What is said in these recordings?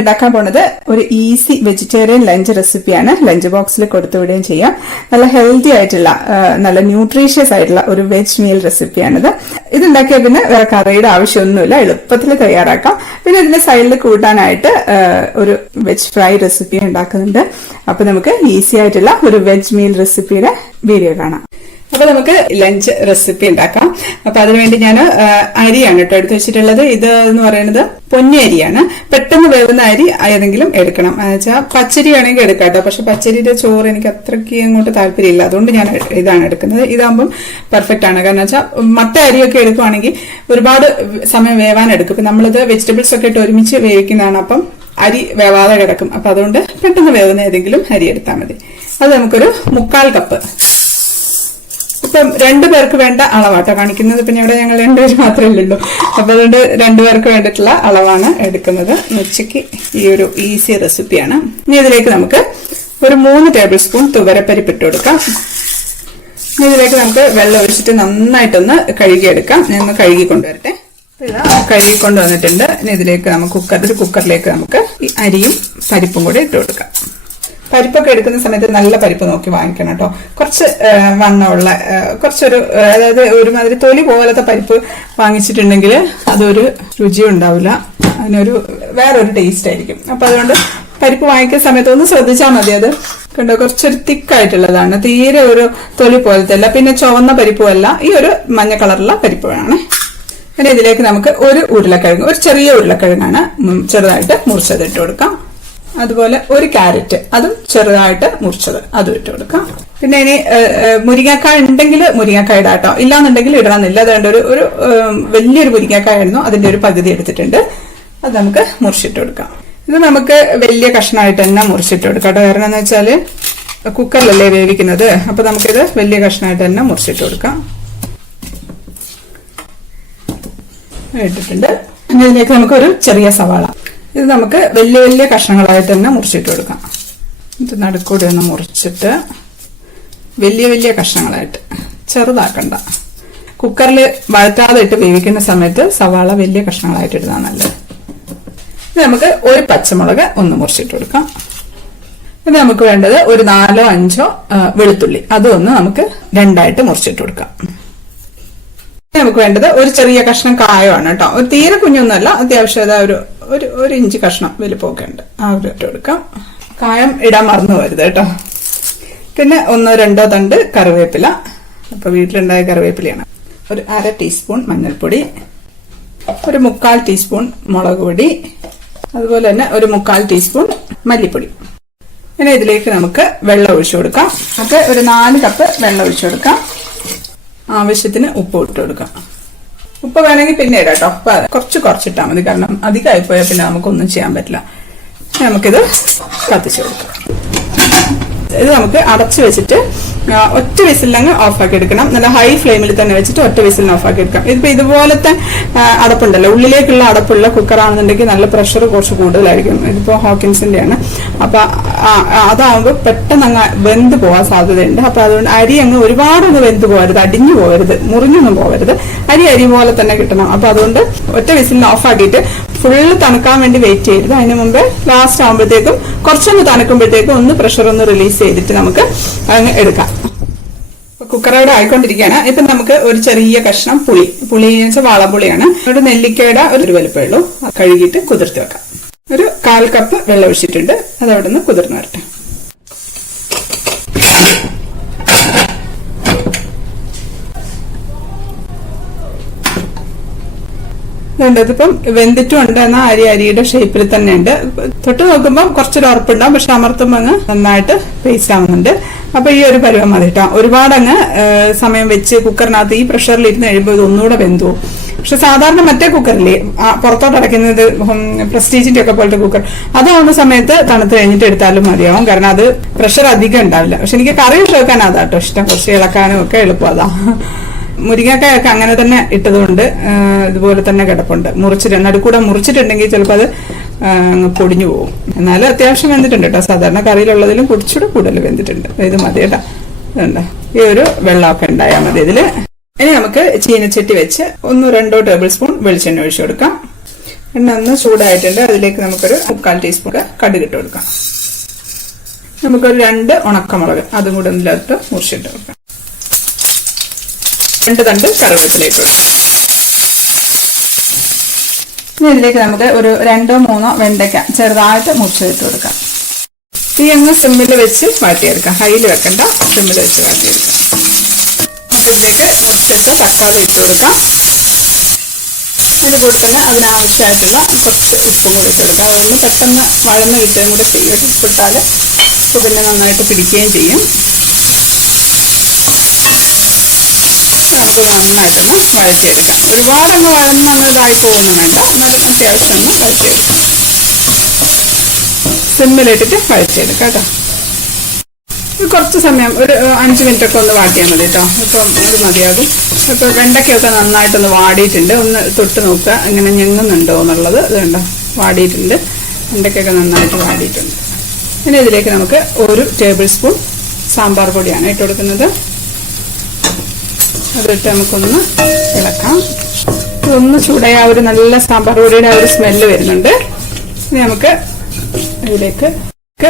ഉണ്ടാക്കാൻ പോണത് ഒരു ഈസി വെജിറ്റേറിയൻ ലഞ്ച് റെസിപ്പിയാണ്. ലഞ്ച് ബോക്സിൽ കൊടുത്തുവിടുകയും ചെയ്യാം. നല്ല ഹെൽത്തി ആയിട്ടുള്ള നല്ല ന്യൂട്രീഷ്യസ് ആയിട്ടുള്ള ഒരു വെജ് മീൽ റെസിപ്പിയാണിത്. ഇതുണ്ടാക്കിയാൽ പിന്നെ വേറെ കറിയുടെ ആവശ്യമൊന്നുമില്ല, എളുപ്പത്തിൽ തയ്യാറാക്കാം. പിന്നെ ഇതിന്റെ സൈഡിൽ കൂട്ടാനായിട്ട് ഒരു വെജ് ഫ്രൈ റെസിപ്പി ഉണ്ടാക്കുന്നുണ്ട്. അപ്പൊ നമുക്ക് ഈസി ആയിട്ടുള്ള ഒരു വെജ് മീൽ റെസിപ്പിയുടെ വീഡിയോ കാണാം. അപ്പൊ നമുക്ക് ലഞ്ച് റെസിപ്പി ഉണ്ടാക്കാം. അപ്പൊ അതിനുവേണ്ടി ഞാൻ അരിയാണ് കേട്ടോ എടുത്തു വെച്ചിട്ടുള്ളത്. ഇത് എന്ന് പറയുന്നത് പൊന്നി അരിയാണ്. പെട്ടെന്ന് വേവുന്ന അരി ഏതെങ്കിലും എടുക്കണം. എന്നുവെച്ചാൽ പച്ചരി ആണെങ്കിൽ എടുക്കാം കേട്ടോ. പക്ഷെ പച്ചരിയുടെ ചോറ് എനിക്ക് അത്രയ്ക്ക് അങ്ങോട്ട് താല്പര്യമില്ല, അതുകൊണ്ട് ഞാൻ ഇതാണ് എടുക്കുന്നത്. ഇതാകുമ്പം പെർഫെക്റ്റ് ആണ്. കാരണം വെച്ചാൽ മറ്റ അരിയൊക്കെ എടുക്കുവാണെങ്കിൽ ഒരുപാട് സമയം വേവാൻ എടുക്കും. ഇപ്പൊ നമ്മളിത് വെജിറ്റബിൾസ് ഒക്കെ ഇട്ട് ഒരുമിച്ച് വേവിക്കുന്നതാണ്. അപ്പം അരി വേവാതെ കിടക്കും. അപ്പൊ അതുകൊണ്ട് പെട്ടെന്ന് വേവുന്ന ഏതെങ്കിലും അരി എടുത്താൽ മതി. അത് നമുക്കൊരു 1/4 കപ്പ്. ഇപ്പം 2 പേർക്ക് വേണ്ട അളവാട്ടോ കാണിക്കുന്നത്. പിന്നെ ഇവിടെ ഞങ്ങൾ 2 പേര് മാത്രമേ ഉള്ളൂ. അപ്പൊ അതുകൊണ്ട് 2 പേർക്ക് വേണ്ടിയിട്ടുള്ള അളവാണ് എടുക്കുന്നത്. ഉച്ചയ്ക്ക് ഈ ഒരു ഈസി റെസിപ്പിയാണ്. ഇനി ഇതിലേക്ക് നമുക്ക് ഒരു 3 ടേബിൾ സ്പൂൺ തുവരപ്പരിപ്പ് ഇട്ട് കൊടുക്കാം. ഇനി ഇതിലേക്ക് നമുക്ക് വെള്ളം ഒഴിച്ചിട്ട് നന്നായിട്ടൊന്ന് കഴുകിയെടുക്കാം. ഞാൻ ഒന്ന് കഴുകി കൊണ്ടുവരട്ടെ. കഴുകി കൊണ്ടുവന്നിട്ടുണ്ട്. ഇനി ഇതിലേക്ക് നമുക്ക് കുക്കറിലേക്ക് നമുക്ക് ഈ അരിയും പരിപ്പും കൂടെ ഇട്ട് കൊടുക്കാം. പരിപ്പൊക്കെ എടുക്കുന്ന സമയത്ത് നല്ല പരിപ്പ് നോക്കി വാങ്ങിക്കണം കേട്ടോ. കുറച്ച് വണ്ണമുള്ള കുറച്ചൊരു അതായത് ഒരുമാതിരി തൊലി പോലത്തെ പരിപ്പ് വാങ്ങിച്ചിട്ടുണ്ടെങ്കിൽ അതൊരു രുചിയും ഉണ്ടാവില്ല, അതിനൊരു വേറൊരു ടേസ്റ്റ് ആയിരിക്കും. അപ്പൊ അതുകൊണ്ട് പരിപ്പ് വാങ്ങിക്കുന്ന സമയത്ത് ഒന്ന് ശ്രദ്ധിച്ചാൽ മതി. അത് കണ്ടോ, കുറച്ചൊരു തിക്കായിട്ടുള്ളതാണ്, തീരെ ഒരു തൊലി പോലത്തെ അല്ല, പിന്നെ ചുവന്ന പരിപ്പുമല്ല, ഈ ഒരു മഞ്ഞ കളറുള്ള പരിപ്പ് വേണേ. പിന്നെ ഇതിലേക്ക് നമുക്ക് ഒരു ഉരുളക്കിഴങ്ങ്, ഒരു ചെറിയ ഉരുളക്കിഴങ്ങാണ് ചെറുതായിട്ട് മുറിച്ചത് ഇട്ട് കൊടുക്കാം. അതുപോലെ ഒരു ക്യാരറ്റ്, അതും ചെറുതായിട്ട് മുറിച്ചത്, അതും ഇട്ട് കൊടുക്കാം. പിന്നെ ഇനി മുരിങ്ങക്കായ ഉണ്ടെങ്കിൽ മുരിങ്ങക്കായ ഇടാം കേട്ടോ, ഇല്ലാന്നുണ്ടെങ്കിൽ ഇടണമെന്നില്ല. അതുകൊണ്ട് ഒരു വലിയൊരു മുരിങ്ങക്കായ ആയിരുന്നു, അതിന്റെ ഒരു പകുതി എടുത്തിട്ടുണ്ട്. അത് നമുക്ക് മുറിച്ചിട്ട് കൊടുക്കാം. ഇത് നമുക്ക് വലിയ കഷ്ണമായിട്ട് തന്നെ മുറിച്ചിട്ട് കൊടുക്കാം കേട്ടോ. കാരണം എന്ന് വെച്ചാല് കുക്കറിലല്ലേ വേവിക്കുന്നത്. അപ്പൊ നമുക്കിത് വലിയ കഷ്ണമായിട്ട് തന്നെ മുറിച്ചിട്ട് കൊടുക്കാം. ഇട്ടിട്ടുണ്ട്. ഇനി ഇതിലേക്ക് നമുക്കൊരു ചെറിയ സവാള, ഇത് നമുക്ക് വലിയ വലിയ കഷ്ണങ്ങളായിട്ട് തന്നെ മുറിച്ചിട്ട് കൊടുക്കാം. ഇത് നടുക്കൂടെ ഒന്ന് മുറിച്ചിട്ട് വലിയ വലിയ കഷ്ണങ്ങളായിട്ട്, ചെറുതാക്കണ്ട. കുക്കറിൽ വഴറ്റാതെ ഇട്ട് വേവിക്കുന്ന സമയത്ത് സവാള വലിയ കഷ്ണങ്ങളായിട്ട് ഇടുന്നതാണ് നല്ലത്. ഇത് നമുക്ക് ഒരു പച്ചമുളക് ഒന്ന് മുറിച്ചിട്ട് കൊടുക്കാം. ഇത് നമുക്ക് വേണ്ടത് ഒരു 4 or 5 വെളുത്തുള്ളി, അതൊന്ന് നമുക്ക് 2ആയിട്ട് മുറിച്ചിട്ട് കൊടുക്കാം. നമുക്ക് വേണ്ടത് ഒരു ചെറിയ കഷ്ണം കായമാണ് കേട്ടോ. ഒരു തീരെ കുഞ്ഞൊന്നുമല്ല, അത്യാവശ്യം ഒരു ഇഞ്ച് കഷ്ണം വലുപ്പമൊക്കെ ഉണ്ട്, ആ ഒരു ഇട്ട് കൊടുക്കാം. കായം ഇടാൻ മറന്നു പോരുത് കേട്ടോ. പിന്നെ 1-2 തണ്ട് കറിവേപ്പില, അപ്പൊ വീട്ടിലുണ്ടായ കറിവേപ്പിലയാണ്. ഒരു 1/2 ടീസ്പൂൺ മഞ്ഞൾപ്പൊടി, ഒരു 1/4 ടീസ്പൂൺ മുളക് പൊടി, അതുപോലെ തന്നെ ഒരു 1/4 ടീസ്പൂൺ മല്ലിപ്പൊടി. പിന്നെ ഇതിലേക്ക് നമുക്ക് വെള്ളം ഒഴിച്ചു കൊടുക്കാം. നമുക്ക് ഒരു 4 കപ്പ് വെള്ളം ഒഴിച്ചു കൊടുക്കാം. ആവശ്യത്തിന് ഉപ്പ് ഇട്ട് കൊടുക്കാം. ഉപ്പ് വേണമെങ്കിൽ പിന്നെ ഇടാം കേട്ടോ. ഉപ്പ് കുറച്ചിട്ടാൽ മതി, കാരണം അധികമായി പോയാൽ പിന്നെ നമുക്കൊന്നും ചെയ്യാൻ പറ്റില്ല. നമുക്കിത് കത്തിച്ചു കൊടുക്കാം. ഇത് നമുക്ക് അടച്ചു വെച്ചിട്ട് ഒറ്റ വിസിലങ്ങ് ഓഫാക്കി എടുക്കണം. നല്ല ഹൈ ഫ്ലെയിമിൽ തന്നെ വെച്ചിട്ട് ഒറ്റ വിസിലിന് ഓഫാക്കി എടുക്കാം. ഇതിപ്പോ ഇതുപോലത്തെ അടപ്പുണ്ടല്ലോ, ഉള്ളിലേക്കുള്ള അടപ്പുള്ള കുക്കറാണെന്നുണ്ടെങ്കിൽ നല്ല പ്രഷർ കുറച്ച് കൂടുതലായിരിക്കും. ഇതിപ്പോ ഹോക്കിൻസിന്റെ ആണ്. അപ്പൊ അതാവുമ്പോൾ പെട്ടെന്ന് അങ്ങ് വെന്ത് പോകാൻ സാധ്യതയുണ്ട്. അപ്പൊ അതുകൊണ്ട് അരി അങ്ങ് ഒരുപാടൊന്ന് വെന്ത് പോകരുത്, അടിഞ്ഞു പോകരുത്, മുറിഞ്ഞൊന്നും പോകരുത്. അരി പോലെ തന്നെ കിട്ടണം. അപ്പൊ അതുകൊണ്ട് ഒറ്റ വിസിലിന് ഓഫാക്കിയിട്ട് ഫുള്ള് തണുക്കാൻ വേണ്ടി വെയിറ്റ് ചെയ്യരുത്. അതിന് മുമ്പ് ലാസ്റ്റ് ആകുമ്പോഴത്തേക്കും കുറച്ചൊന്ന് തണുക്കുമ്പോഴത്തേക്കും ഒന്ന് പ്രഷർ ഒന്ന് റിലീസ് ചെയ്തിട്ട് നമുക്ക് അങ്ങ് എടുക്കാം. കുക്കറോടെ ആയിക്കൊണ്ടിരിക്കുകയാണ്. ഇപ്പൊ നമുക്ക് ഒരു ചെറിയ കഷ്ണം പുളി എന്ന് വെച്ചാൽ വാളംപുളിയാണ്. ഒരു നെല്ലിക്കയുടെ ഒരു വലുപ്പമേ ഉള്ളൂ. കഴുകിയിട്ട് കുതിർത്തി വെക്കാം. ഒരു 1/4 കപ്പ് വെള്ളം ഒഴിച്ചിട്ടുണ്ട്. അത് അവിടെ നിന്ന് കുതിർന്നു വരട്ടെ. ഇതിപ്പം വെന്തിട്ടും ഉണ്ട്. എന്നാൽ അരിയുടെ ഷേപ്പിൽ തന്നെ ഉണ്ട്. തൊട്ട് നോക്കുമ്പോൾ കുറച്ചൊരു ഉറപ്പുണ്ടാവും, പക്ഷെ അമർത്തുമ്പോൾ അങ്ങ് നന്നായിട്ട് പേസ്റ്റ് ആവുന്നുണ്ട്. അപ്പൊ ഈ ഒരു പരുവം മതി കേട്ടോ. ഒരുപാട് അങ്ങ് സമയം വെച്ച് കുക്കറിനകത്ത് ഈ പ്രഷറിൽ ഇരുന്ന് കഴിയുമ്പോൾ ഇത് ഒന്നുകൂടെ വെന്തു. പക്ഷെ സാധാരണ മറ്റേ കുക്കറില്ലേ പുറത്തോട്ട് അടയ്ക്കുന്നത്, പ്രസ്റ്റീജിന്റെ ഒക്കെ പോലത്തെ കുക്കർ, അതാവുന്ന സമയത്ത് തണുത്ത് കഴിഞ്ഞിട്ട് എടുത്താലും മതിയാവും. കാരണം അത് പ്രഷർ അധികം ഉണ്ടാവില്ല. പക്ഷെ എനിക്ക് കറി വെക്കാൻ അതാട്ടോ ഇഷ്ടം, കുറച്ച് ഇളക്കാനും ഒക്കെ എളുപ്പം അതാ. മുരിങ്ങക്കായൊക്കെ അങ്ങനെ തന്നെ ഇട്ടതുകൊണ്ട് ഇതുപോലെ തന്നെ കിടപ്പുണ്ട്. നടുക്കൂടെ മുറിച്ചിട്ടുണ്ടെങ്കിൽ ചിലപ്പോൾ അത് പൊടിഞ്ഞു പോകും. എന്നാലും അത്യാവശ്യം വെന്തിട്ടുണ്ട് കേട്ടോ. സാധാരണ കറിയിലുള്ളതിലും കുറച്ചുകൂടെ കൂടുതൽ വെന്തിട്ടുണ്ട്. ഇത് മതി കേട്ടോ. ഇതുണ്ട്, ഈ ഒരു വെള്ളമൊക്കെ ഉണ്ടായാൽ മതി ഇതില്. ഇനി നമുക്ക് ചീനച്ചട്ടി വെച്ച് 1-2 ടേബിൾ സ്പൂൺ വെളിച്ചെണ്ണ ഒഴിച്ചു കൊടുക്കാം. എണ്ണ ഒന്ന് ചൂടായിട്ടുണ്ട്. അതിലേക്ക് നമുക്കൊരു 3/4 ടീസ്പൂൺ കടുക് ഇട്ട് കൊടുക്കാം. നമുക്കൊരു 2 ഉണക്കമുളക് അതും കൂടെ ഇതിലോട്ട് മുറിച്ചിട്ട് കൊടുക്കാം. 2 തണ്ട് കറിവേപ്പില ഇട്ട് കൊടുക്കാം. ഇനി ഇതിലേക്ക് നമുക്ക് ഒരു 2-3 വെണ്ടയ്ക്ക ചെറുതായിട്ട് മുറിച്ചിട്ട് കൊടുക്കാം. ഈ അങ്ങ് സിമ്മിൽ വെച്ച് വാട്ടിയെടുക്കാം. ഹൈയിൽ വെക്കണ്ട, സിമ്മിൽ വെച്ച് വാട്ടിയെടുക്കാം. ഇതിലേക്ക് മുറിച്ചെടുത്ത തക്കാളി ഇട്ട് കൊടുക്കാം. അതിൻ്റെ കൂടെ തന്നെ അതിനാവശ്യമായിട്ടുള്ള കുറച്ച് ഉപ്പും കൂടി ഇട്ട് കൊടുക്കാം. അതൊന്ന് പെട്ടെന്ന് വഴന്ന് കിട്ടുകയും കൂടെ ചെയ്യും. ഉപ്പിട്ടാൽ ഉപ്പ് പിന്നെ നന്നായിട്ട് പിടിക്കുകയും ചെയ്യും. നമുക്ക് നന്നായിട്ടൊന്ന് വഴറ്റിയെടുക്കാം. ഒരുപാടൊന്ന് വഴന്ന് ഇതായി പോകുന്നു വേണ്ട, എന്നാലും അത്യാവശ്യം ഒന്ന് വഴറ്റിയെടുക്കാം. സിമ്മിലിട്ടിട്ട് വഴറ്റിയെടുക്കാം കേട്ടോ. കുറച്ച് സമയം ഒരു 5 മിനിറ്റൊക്കെ ഒന്ന് വാട്ടിയാൽ മതി കേട്ടോ. ഇപ്പം അത് മതിയാകും. ഇപ്പം വെണ്ടയ്ക്കൊക്കെ നന്നായിട്ടൊന്ന് വാടിയിട്ടുണ്ട്. ഒന്ന് തൊട്ട് നോക്കുക ഇങ്ങനെ ഞെങ്ങുന്നുണ്ടോ എന്നുള്ളത്. ഇത് കണ്ടോ, വാടിയിട്ടുണ്ട്. വെണ്ടയ്ക്കൊക്കെ നന്നായിട്ട് വാടിയിട്ടുണ്ട്. ഇനി ഇതിലേക്ക് നമുക്ക് 1 ടേബിൾ സ്പൂൺ സാമ്പാർ പൊടിയാണ് ഇട്ട് കൊടുക്കുന്നത്. അതിട്ട് നമുക്കൊന്ന് ഇളക്കാം. ഇതൊന്ന് ചൂടായ ഒരു നല്ല സാമ്പാർ പൊടിയുടെ ഒരു സ്മെല്ല് വരുന്നുണ്ട്. ഇനി നമുക്ക് ഇതിലേക്ക്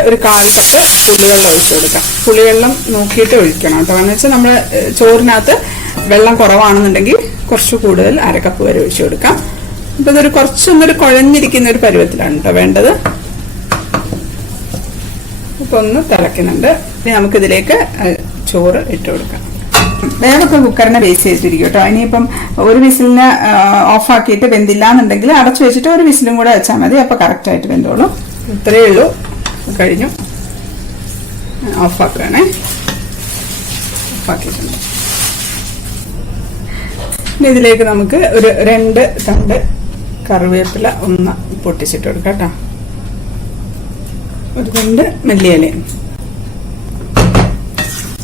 ഒരു 1/4 കപ്പ് പുളിവെള്ളം ഒഴിച്ചു കൊടുക്കാം. പുളിവെള്ളം നോക്കിയിട്ട് ഒഴിക്കണം കേട്ടോ. കാരണം വെച്ചാൽ നമ്മൾ ചോറിനകത്ത് വെള്ളം കുറവാണെന്നുണ്ടെങ്കിൽ കുറച്ച് കൂടുതൽ 1/2 കപ്പ് വരെ ഒഴിച്ചു കൊടുക്കാം. അപ്പൊ ഇതൊരു കുറച്ചൊന്നൊരു കുഴഞ്ഞിരിക്കുന്ന ഒരു പരുവത്തിലാണ് കേട്ടോ വേണ്ടത്. ഇപ്പൊ ഒന്ന് തിളയ്ക്കുന്നുണ്ട്. ഇനി നമുക്കിതിലേക്ക് ചോറ് ഇട്ട് കൊടുക്കാം. വേഗമൊക്കെ കുക്കറിനെ ബേസ് ചെയ്തിരിക്കും കേട്ടോ. ഇനിയിപ്പം ഒരു വിസിലിന് ഓഫാക്കിയിട്ട് വെന്തില്ല എന്നുണ്ടെങ്കിൽ അടച്ചു വെച്ചിട്ട് ഒരു വിസിലും കൂടെ വെച്ചാൽ മതി. അപ്പൊ കറക്റ്റായിട്ട് വെന്തോളും. ഇത്രയേ ഉള്ളൂ, കഴിഞ്ഞു. ഓഫാക്കുകയാണേ. ഓഫാക്കിയിട്ടുണ്ട്. ഇനി ഇതിലേക്ക് നമുക്ക് ഒരു 2 തണ്ട് കറിവേപ്പില ഒന്ന് പൊട്ടിച്ചിട്ട് കൊടുക്കാം കേട്ടോ. ഒരു 2 മല്ലിയിലയും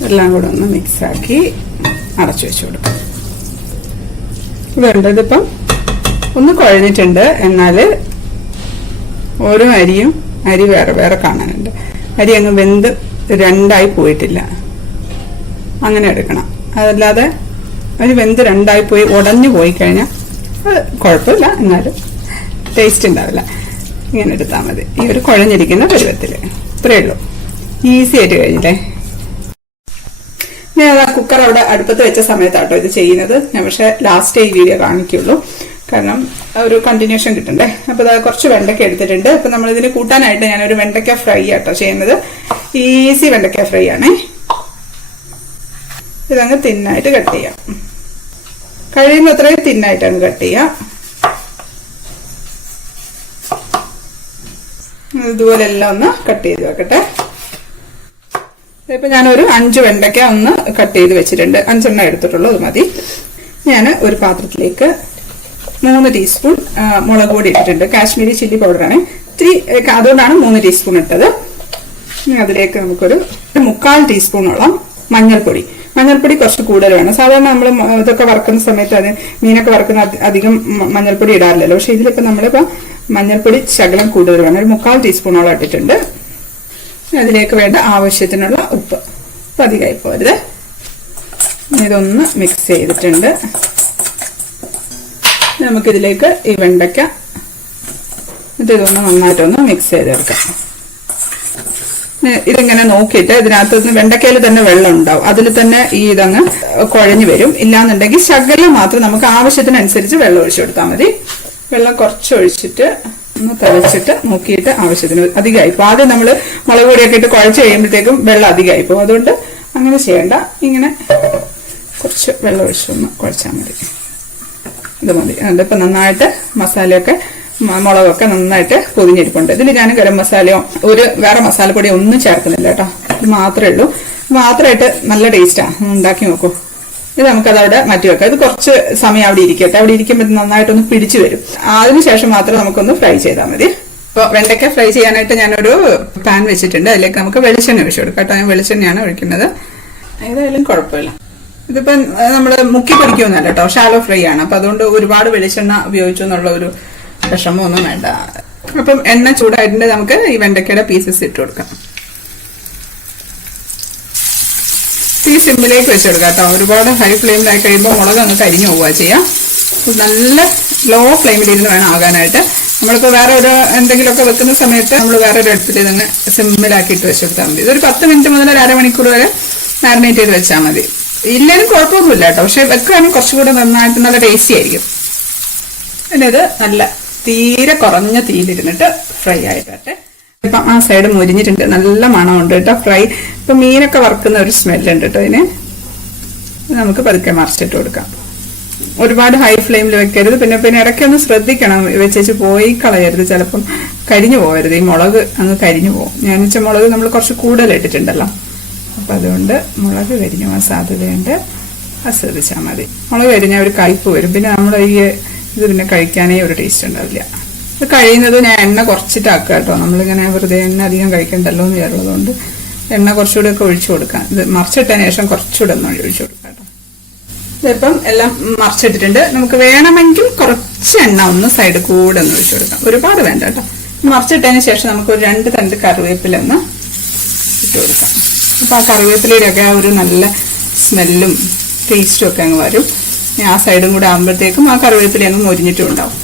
എല്ലാം കൂടെ ഒന്ന് മിക്സാക്കി അടച്ചു വെച്ചു കൊടുക്കാം. വേണ്ട ഇതിപ്പം ഒന്ന് കുഴഞ്ഞിട്ടുണ്ട്. എന്നാൽ ഓരോ അരി വേറെ വേറെ കാണാനുണ്ട്. അരി അങ്ങ് വെന്ത് 2ആയി പോയിട്ടില്ല. അങ്ങനെ എടുക്കണം. അതല്ലാതെ അരി വെന്ത് 2ആയി പോയി ഉടഞ്ഞു പോയി കഴിഞ്ഞാൽ അത് കുഴപ്പമില്ല, എന്നാലും ടേസ്റ്റ് ഉണ്ടാവില്ല. ഇങ്ങനെ എടുത്താൽ മതി. ഈ ഒരു കുഴഞ്ഞിരിക്കുന്ന പരുവത്തിൽ. ഇത്രയേ ഉള്ളൂ. ഈസി ആയിട്ട് കഴിഞ്ഞില്ലേ. ഞാൻ ആ കുക്കർ അവിടെ അടുപ്പത്ത് വെച്ച സമയത്താട്ടോ ഇത് ചെയ്യുന്നത്. ഞാൻ പക്ഷെ ലാസ്റ്റ് ഈ വീഡിയോ കാണിക്കുള്ളൂ, കാരണം ഒരു കണ്ടിന്യൂഷൻ കിട്ടണ്ടേ. അപ്പൊ അത് കുറച്ച് വെണ്ടയ്ക്ക എടുത്തിട്ടുണ്ട്. അപ്പൊ നമ്മൾ ഇതിന് കൂട്ടാനായിട്ട് ഞാനൊരു വെണ്ടയ്ക്ക ഫ്രൈ ആട്ടോ ചെയ്യുന്നത്. ഈസി വെണ്ടയ്ക്ക ഫ്രൈ ആണേ. ഇതങ്ങ് തിന്നായിട്ട് കട്ട് ചെയ്യാം. കഴിയുന്നത്രയും തിന്നായിട്ട് അങ്ങ് കട്ട് ചെയ്യാം. ഇതുപോലെ എല്ലാം ഒന്ന് കട്ട് ചെയ്ത് വെക്കട്ടെ. ഇപ്പൊ ഞാനൊരു 5 വെണ്ടയ്ക്ക ഒന്ന് കട്ട് ചെയ്ത് വെച്ചിട്ടുണ്ട്. 5 എണ്ണം എടുത്തിട്ടുള്ളൂ, അത് മതി. ഞാൻ ഒരു പാത്രത്തിലേക്ക് 3 ടീസ്പൂൺ മുളക് പൊടി ഇട്ടിട്ടുണ്ട്. കാശ്മീരി ചില്ലി പൗഡറാണ്. അതുകൊണ്ടാണ് 3 ടീസ്പൂൺ ഇട്ടത്. അതിലേക്ക് നമുക്കൊരു 1/4 ടീസ്പൂണോളം മഞ്ഞൾപ്പൊടി. മഞ്ഞൾപ്പൊടി കുറച്ച് കൂടുതൽ വേണം. സാധാരണ നമ്മൾ ഇതൊക്കെ വറുക്കുന്ന സമയത്ത് അത് മീനൊക്കെ വറുക്കുന്ന അധികം മഞ്ഞൾപ്പൊടി ഇടാറില്ലല്ലോ. പക്ഷെ ഇതിലിപ്പോ നമ്മളിപ്പോ മഞ്ഞൾപ്പൊടി ശകലം കൂടുതൽ വേണം. ഒരു 1/4 ടീസ്പൂണോളം ഇട്ടിട്ടുണ്ട്. അതിലേക്ക് വേണ്ട ആവശ്യത്തിനുള്ള ഉപ്പ്. അപ്പൊ അധികമായി പോരുത്. ഇതൊന്ന് മിക്സ് ചെയ്തിട്ടുണ്ട്. നമുക്കിതിലേക്ക് ഈ വെണ്ടയ്ക്ക ഇതൊന്ന് നന്നായിട്ടൊന്ന് മിക്സ് ചെയ്തെടുക്കാം. ഇതിങ്ങനെ നോക്കിയിട്ട് ഇതിനകത്ത് വെണ്ടയ്ക്കയിൽ തന്നെ വെള്ളം ഉണ്ടാവും. അതിൽ തന്നെ ഈ ഇതങ്ങ് കുഴഞ്ഞു വരും. ഇല്ലാന്നുണ്ടെങ്കിൽ ശകലം മാത്രം നമുക്ക് ആവശ്യത്തിനനുസരിച്ച് വെള്ളം ഒഴിച്ചു കൊടുത്താൽ മതി. വെള്ളം കുറച്ച് ഒഴിച്ചിട്ട് ഒന്ന് തിളച്ചിട്ട് നോക്കിയിട്ട് ആവശ്യത്തിന് അധികമായിപ്പോ. ആദ്യം നമ്മൾ മുളക് പൊടിയൊക്കെ ഇട്ട് കുഴച്ച് കഴിയുമ്പോഴത്തേക്കും വെള്ളം അധികമായിപ്പോ. അതുകൊണ്ട് അങ്ങനെ ചെയ്യണ്ട. ഇങ്ങനെ കുറച്ച് വെള്ളം ഒഴിച്ചൊന്ന് കുഴച്ചാൽ മതി. ഇത് മതി. അതിപ്പോ നന്നായിട്ട് മസാലയൊക്കെ മുളകൊക്കെ നന്നായിട്ട് പൊതിഞ്ഞിരിപ്പുണ്ട്. ഇതിൽ ഞാൻ ഗരം മസാലയോ വേറെ മസാലപ്പൊടിയോ ഒന്നും ചേർക്കുന്നില്ല കേട്ടോ. ഇത് മാത്രമേ ഉള്ളൂ. മാത്രമായിട്ട് നല്ല ടേസ്റ്റാ. ഉണ്ടാക്കി നോക്കൂ. ഇത് നമുക്കത് അവിടെ മാറ്റി വെക്കാം. ഇത് കുറച്ച് സമയം അവിടെ ഇരിക്കട്ടെ. അവിടെ ഇരിക്കുമ്പോൾ നന്നായിട്ടൊന്ന് പിടിച്ചു വരും. അതിനുശേഷം മാത്രം നമുക്കൊന്ന് ഫ്രൈ ചെയ്താൽ മതി. അപ്പോൾ വെണ്ടയ്ക്ക ഫ്രൈ ചെയ്യാനായിട്ട് ഞാനൊരു പാൻ വെച്ചിട്ടുണ്ട്. അതിലേക്ക് നമുക്ക് വെളിച്ചെണ്ണ ഒഴിച്ചു കൊടുക്കാം കേട്ടോ. ഞാൻ വെളിച്ചെണ്ണയാണ് ഒഴിക്കുന്നത്. ഏതായാലും കുഴപ്പമില്ല. ഇതിപ്പം നമ്മൾ മുക്കി പൊടിക്കൊന്നുമല്ല കേട്ടോ. ഷാലോ ഫ്രൈ ആണ്. അപ്പൊ അതുകൊണ്ട് ഒരുപാട് വെളിച്ചെണ്ണ ഉപയോഗിച്ചു എന്നുള്ള ഒരു വിഷമമൊന്നും വേണ്ട. അപ്പം എണ്ണ ചൂടായിട്ടുണ്ട്. നമുക്ക് ഈ വെണ്ടയ്ക്കയുടെ പീസസ് ഇട്ട് കൊടുക്കാം. തീ സിമ്മിലേക്ക് വെച്ചെടുക്കാം കേട്ടോ. ഒരുപാട് ഹൈ ഫ്ലെയിമിലായി കഴിയുമ്പോൾ മുളക് അങ്ങ് കരിഞ്ഞു പോവുക ചെയ്യാം. നല്ല ലോ ഫ്ലെയിമിലിരുന്ന് വേണം ആകാനായിട്ട്. നമ്മളിപ്പോൾ വേറെ ഒരു എന്തെങ്കിലുമൊക്കെ വെക്കുന്ന സമയത്ത് നമ്മൾ വേറെ ഒരു അടുപ്പിൽ തന്നെ സിമ്മിലാക്കിയിട്ട് വെച്ച് കൊടുത്താൽ മതി. ഇതൊരു 10 മിനിറ്റ് മുതൽ ഒരു അരമണിക്കൂർ വരെ മാരിനേറ്റ് ചെയ്ത് വെച്ചാൽ മതി. ഇല്ലെങ്കിലും കുഴപ്പമൊന്നുമില്ല കേട്ടോ, പക്ഷെ വെക്കുകയാണെങ്കിൽ കുറച്ചുകൂടെ നന്നായിട്ട് നല്ല ടേസ്റ്റി ആയിരിക്കും. പിന്നെ ഇത് നല്ല തീരെ കുറഞ്ഞ തീയിലിരുന്നിട്ട് ഫ്രൈ ആയിട്ടെ. ഇപ്പം ആ സൈഡ് മുരിഞ്ഞിട്ടുണ്ട്, നല്ല മണമുണ്ട് കേട്ടോ ഫ്രൈ. ഇപ്പം മീനൊക്കെ വറുക്കുന്ന ഒരു സ്മെല്ലുണ്ട് കേട്ടോ ഇതിന്. നമുക്ക് പതുക്കെ മറിച്ചിട്ട് കൊടുക്കാം. ഒരുപാട് ഹൈ ഫ്ലെയിമിൽ വെക്കരുത്. പിന്നെ ഇടയ്ക്കൊന്ന് ശ്രദ്ധിക്കണം, വെച്ചേച്ച് പോയി കളയരുത്, ചിലപ്പം കരിഞ്ഞു പോകരുത്. ഈ മുളക് അങ്ങ് കരിഞ്ഞു പോകും. ഞാൻ വെച്ച മുളക് നമ്മൾ കുറച്ച് കൂടുതൽ ഇട്ടിട്ടുണ്ടല്ലോ, അപ്പം അതുകൊണ്ട് മുളക് കരിഞ്ഞു പോകാൻ സാധ്യതയുണ്ട്. അത് ശ്രദ്ധിച്ചാൽ മതി. മുളക് കരിഞ്ഞാൽ ഒരു കയ്പ്പ് വരും, പിന്നെ നമ്മൾ ഈ ഇത് പിന്നെ കഴിക്കാനേ ഒരു ടേസ്റ്റ് ഉണ്ടാവില്ല. ഇത് കഴിയുന്നത് ഞാൻ എണ്ണ കുറച്ചിട്ടാക്കുക കേട്ടോ. നമ്മളിങ്ങനെ വെറുതെ എണ്ണ അധികം കഴിക്കണ്ടല്ലോ എന്ന് വിചാരിച്ചതുകൊണ്ട് എണ്ണ കുറച്ചുകൂടെ ഒക്കെ ഒഴിച്ചു കൊടുക്കാം. ഇത് മറിച്ചിട്ടതിന് ശേഷം കുറച്ചുകൂടെ ഒന്ന് ഒഴിച്ചു കൊടുക്കാം കേട്ടോ. ഇതിപ്പം എല്ലാം മറിച്ചിട്ടിട്ടുണ്ട്. നമുക്ക് വേണമെങ്കിൽ കുറച്ച് എണ്ണ ഒന്ന് സൈഡ് കൂടെ ഒന്ന് ഒഴിച്ചു കൊടുക്കാം, ഒരുപാട് വേണ്ട കേട്ടോ. മറിച്ചിട്ടതിന് ശേഷം നമുക്ക് ഒരു 2 തണ്ട് കറിവേപ്പില ഒന്ന് ഇട്ട് കൊടുക്കാം. അപ്പം ആ കറിവേപ്പിലയുടെ ഒക്കെ ഒരു നല്ല സ്മെല്ലും ടേസ്റ്റും ഒക്കെ അങ്ങ് വരും. ആ സൈഡും കൂടെ ആകുമ്പോഴത്തേക്കും ആ കറിവേപ്പില അങ്ങ് മൊരിഞ്ഞിട്ടും ഉണ്ടാവും.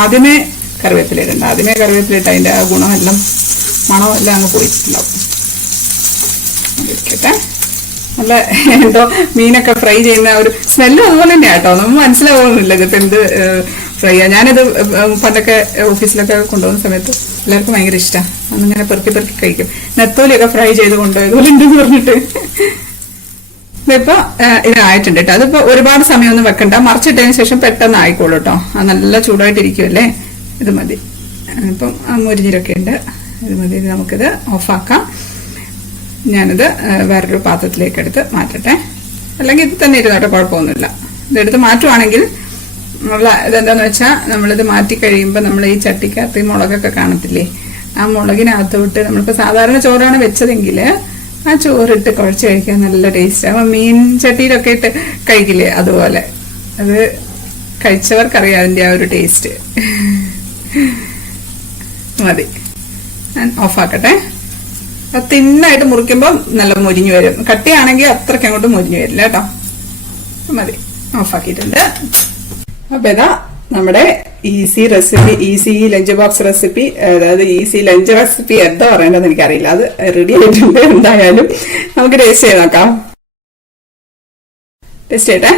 ആദ്യമേ കറിവേപ്പില ഇടണ്ട, ആദ്യമേ കറിവേപ്പില ഇട്ട് അതിൻ്റെ ആ ഗുണമെല്ലാം മണമെല്ലാം അങ്ങ് പോയിട്ടുണ്ടാവും. ഇരിക്കട്ടെ. നല്ല എന്തോ മീനൊക്കെ ഫ്രൈ ചെയ്യുന്ന ഒരു സ്മെല്ലും അതുപോലെ തന്നെയാണ് കേട്ടോ. നമുക്ക് മനസ്സിലാവുന്നില്ല ഇതിപ്പോൾ എന്ത് ഫ്രൈ ആണ്. ഞാനിത് പണ്ടൊക്കെ ഓഫീസിലൊക്കെ കൊണ്ടുപോകുന്ന സമയത്ത് എല്ലാവർക്കും ഭയങ്കര ഇഷ്ടമാണ്. അന്നിങ്ങനെ പെറുക്കി കഴിക്കും. നെത്തോലിയൊക്കെ ഫ്രൈ ചെയ്ത് കൊണ്ടുപോയതുപോലെ ഉണ്ടെന്ന് പറഞ്ഞിട്ട്. ഇതിപ്പോൾ ഇതായിട്ടുണ്ട് കേട്ടോ. അതിപ്പോൾ ഒരുപാട് സമയമൊന്നും വെക്കണ്ട, മറിച്ചിട്ടതിന് ശേഷം പെട്ടെന്ന് ആയിക്കോളൂ കേട്ടോ. അത് നല്ല ചൂടായിട്ടിരിക്കുമല്ലേ, ഇത് മതി. ഇപ്പം മുരിഞ്ഞിരൊക്കെ ഉണ്ട്, ഇത് മതി. നമുക്കിത് ഓഫാക്കാം. ഞാനിത് വേറൊരു പാത്രത്തിലേക്ക് എടുത്ത് മാറ്റട്ടെ. അല്ലെങ്കിൽ ഇത് തന്നെ ഇരുന്നോട്ടെ, കുഴപ്പമൊന്നുമില്ല. ഇതെടുത്ത് മാറ്റുവാണെങ്കിൽ ഉള്ള ഇതെന്താന്ന് വെച്ചാൽ നമ്മളിത് മാറ്റി കഴിയുമ്പോൾ നമ്മൾ ഈ ചട്ടിക്കകത്ത് ഈ മുളകൊക്കെ കാണത്തില്ലേ, ആ മുളകിനകത്തോട്ട് നമ്മളിപ്പോൾ സാധാരണ ചോറാണ് വെച്ചതെങ്കിൽ ആ ചോറിട്ട് കുഴച്ച് കഴിക്കാൻ നല്ല ടേസ്റ്റ്. അപ്പം മീൻ ചട്ടിയിലൊക്കെ ഇട്ട് കഴിക്കില്ലേ, അതുപോലെ. അത് കഴിച്ചവർക്കറിയാം അതിൻ്റെ ആ ഒരു ടേസ്റ്റ്. മതി, ഞാൻ ഓഫാക്കട്ടെ. തിന്നായിട്ട് മുറിക്കുമ്പോൾ നല്ല മുരിഞ്ഞു വരും. കട്ടിയാണെങ്കിൽ അത്രയ്ക്ക് അങ്ങോട്ട് മുരിഞ്ഞു വരില്ല കേട്ടോ. മതി, ഓഫാക്കിയിട്ടുണ്ട്. അപ്പൊ ഇതാ നമ്മുടെ easy recipe, easy lunch box recipe, അതായത് ഈസി ലഞ്ച് റെസിപ്പി എന്താ പറയേണ്ടതെന്ന് എനിക്കറിയില്ല. അത് റെഡി ആയിട്ടുണ്ട്. എന്തായാലും നമുക്ക് ടേസ്റ്റ് ചെയ്ത് നോക്കാം. ടേസ്റ്റ് ചെയ്യട്ടെ.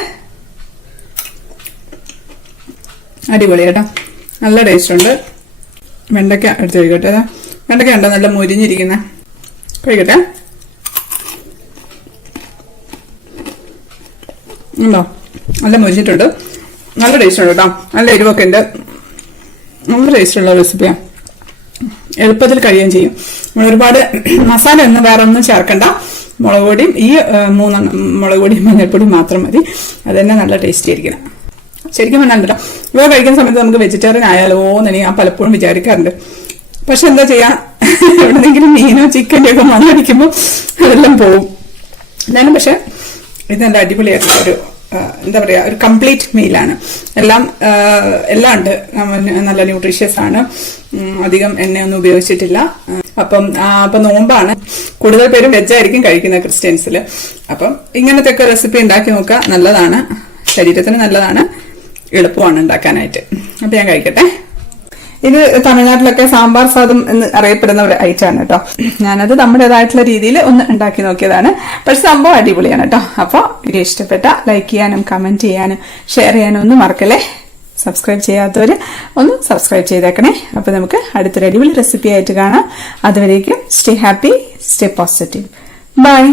അടിപൊളി കേട്ടോ, നല്ല ടേസ്റ്റ് ഉണ്ട്. വെണ്ടയ്ക്ക എടുത്ത് കഴിക്കട്ടെ. വെണ്ടയ്ക്ക ഉണ്ടോ നല്ല മുരിഞ്ഞിരിക്കുന്ന, കഴിക്കട്ടെ. ഉണ്ടോ, നല്ല മുരിഞ്ഞിട്ടുണ്ട്, നല്ല ടേസ്റ്റ് ഉണ്ട് കേട്ടോ. നല്ല എരിവൊക്കെ ഉണ്ട്, നല്ല ടേസ്റ്റുള്ള റെസിപ്പിയാണ്. എളുപ്പത്തിൽ കഴിയുകയും ചെയ്യും. നമ്മൾ ഒരുപാട് മസാല ഒന്നും വേറെ ഒന്നും ചേർക്കണ്ട. മുളക് പൊടിയും ഈ 3 മുളക് പൊടിയും മഞ്ഞൾപ്പൊടിയും മാത്രം മതി. അത് തന്നെ നല്ല ടേസ്റ്റി ആയിരിക്കണം. ശരിക്കും പറഞ്ഞാൽ ഇവ കഴിക്കുന്ന സമയത്ത് നമുക്ക് വെജിറ്റേറിയൻ ആയാലോ എന്ന് ഞാൻ പലപ്പോഴും വിചാരിക്കാറുണ്ട്. പക്ഷെ എന്താ ചെയ്യാ, എവിടെന്നെങ്കിലും മീനോ ചിക്കൻ്റെ ഒക്കെ മണ്ണടിക്കുമ്പോൾ അതെല്ലാം പോവും. എന്നാലും പക്ഷെ ഇത് നല്ല അടിപൊളിയായിട്ടുള്ള ഒരു എന്താ പറയാ, ഒരു കംപ്ലീറ്റ് മീലാണ്. എല്ലാം ഉണ്ട്. നല്ല ന്യൂട്രീഷ്യസ് ആണ്, അധികം എണ്ണയൊന്നും ഉപയോഗിച്ചിട്ടില്ല. അപ്പം നോമ്പാണ്, കൂടുതൽ പേരും വെജായിരിക്കും കഴിക്കുന്നത് ക്രിസ്ത്യൻസിൽ. അപ്പം ഇങ്ങനത്തെ ഒക്കെ റെസിപ്പി ഉണ്ടാക്കി നോക്കുക, നല്ലതാണ്, ശരീരത്തിന് നല്ലതാണ്, എളുപ്പമാണ് ഉണ്ടാക്കാനായിട്ട്. അപ്പൊ ഞാൻ കഴിക്കട്ടെ. ഇത് തമിഴ്നാട്ടിലൊക്കെ സാമ്പാർ സാദം എന്ന് അറിയപ്പെടുന്ന ഒരു ഐറ്റമാണ് കേട്ടോ. ഞാനത് നമ്മുടേതായിട്ടുള്ള രീതിയിൽ ഒന്ന് ഉണ്ടാക്കി നോക്കിയതാണ്. പക്ഷെ സംഭവം അടിപൊളിയാണ് കേട്ടോ. അപ്പോൾ വീഡിയോ ഇഷ്ടപ്പെട്ട ലൈക്ക് ചെയ്യാനും കമന്റ് ചെയ്യാനും ഷെയർ ചെയ്യാനും ഒന്നും മറക്കല്ലേ. സബ്സ്ക്രൈബ് ചെയ്യാത്തവർ ഒന്ന് സബ്സ്ക്രൈബ് ചെയ്തേക്കണേ. അപ്പോൾ നമുക്ക് അടുത്തൊരു അടിപൊളി റെസിപ്പി ആയിട്ട് കാണാം. അതുവരേക്കും stay happy, stay positive. By.